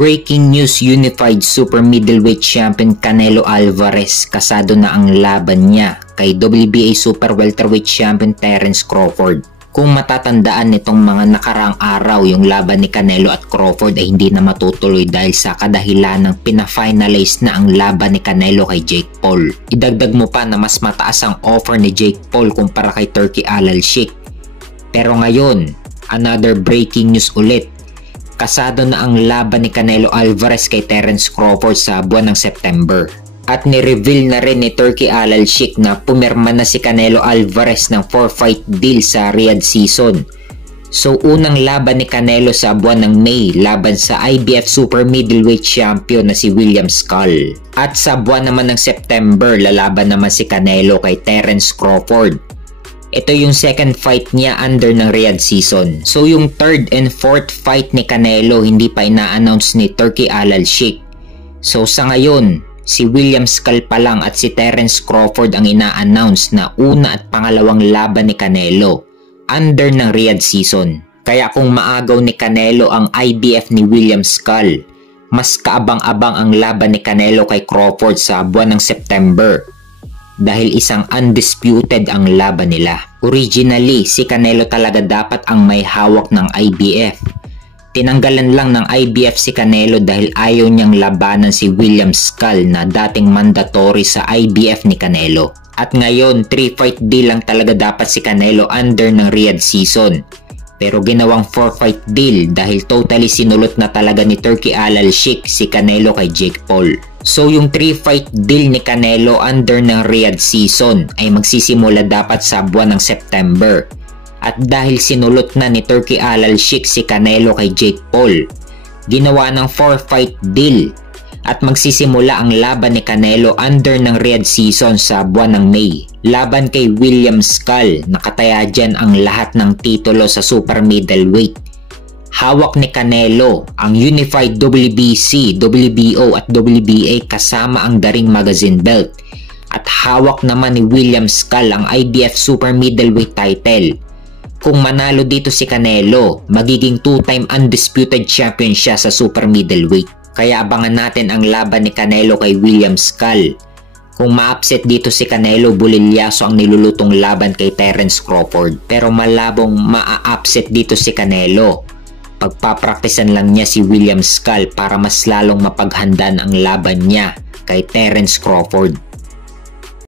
Breaking news, Unified Super Middleweight Champion Canelo Alvarez kasado na ang laban niya kay WBA Super Welterweight Champion Terence Crawford. Kung matatandaan nitong mga nakaraang araw, yung laban ni Canelo at Crawford ay hindi na matutuloy dahil sa kadahilan ng pina-finalize na ang laban ni Canelo kay Jake Paul. Idagdag mo pa na mas mataas ang offer ni Jake Paul kumpara kay Turki Al-Sheikh. Pero ngayon, another breaking news ulit. Kasado na ang laban ni Canelo Alvarez kay Terence Crawford sa buwan ng September. At ni-reveal na rin ni Turki Al-Sheikh na pumirma na si Canelo Alvarez ng 4-fight deal sa Riyadh season. So unang laban ni Canelo sa buwan ng May laban sa IBF Super Middleweight Champion na si William Skull. At sa buwan naman ng September, lalaban naman si Canelo kay Terence Crawford. Ito yung second fight niya under ng Riyadh season. So yung third and fourth fight ni Canelo hindi pa ina-announce ni Turki Al-Sheikh. So sa ngayon, si William Skull pa lang at si Terence Crawford ang ina-announce na una at pangalawang laban ni Canelo under ng Riyadh season. Kaya kung maagaw ni Canelo ang IBF ni William Skull, mas kaabang-abang ang laban ni Canelo kay Crawford sa buwan ng September. Dahil isang undisputed ang laban nila. Originally, si Canelo talaga dapat ang may hawak ng IBF. Tinanggalan lang ng IBF si Canelo dahil ayaw niyang labanan si William Skull na dating mandatory sa IBF ni Canelo. At ngayon, 3-fight deal lang talaga dapat si Canelo under ng Riyadh season. Pero ginawang 4-fight deal dahil totally sinulot na talaga ni Turki Al-Sheikh si Canelo kay Jake Paul. So yung 3-fight deal ni Canelo under ng Riyadh season ay magsisimula dapat sa buwan ng September. At dahil sinulot na ni Turki Al-Sheikh si Canelo kay Jake Paul, ginawa ng 4-fight deal at magsisimula ang laban ni Canelo under ng Riyadh season sa buwan ng May. Laban kay William Skull, nakataya dyan ang lahat ng titulo sa super middleweight. Hawak ni Canelo ang Unified WBC, WBO at WBA kasama ang The Ring Magazine belt. At hawak naman ni William Skull ang IBF Super Middleweight title. Kung manalo dito si Canelo, magiging 2-time undisputed champion siya sa super middleweight. Kaya abangan natin ang laban ni Canelo kay William Skull. Kung ma-upset dito si Canelo, bulilyaso ang nilulutong laban kay Terence Crawford. Pero malabong ma-upset dito si Canelo. Pagpapraktisan lang niya si William Skull para mas lalong mapaghandaan ang laban niya kay Terence Crawford.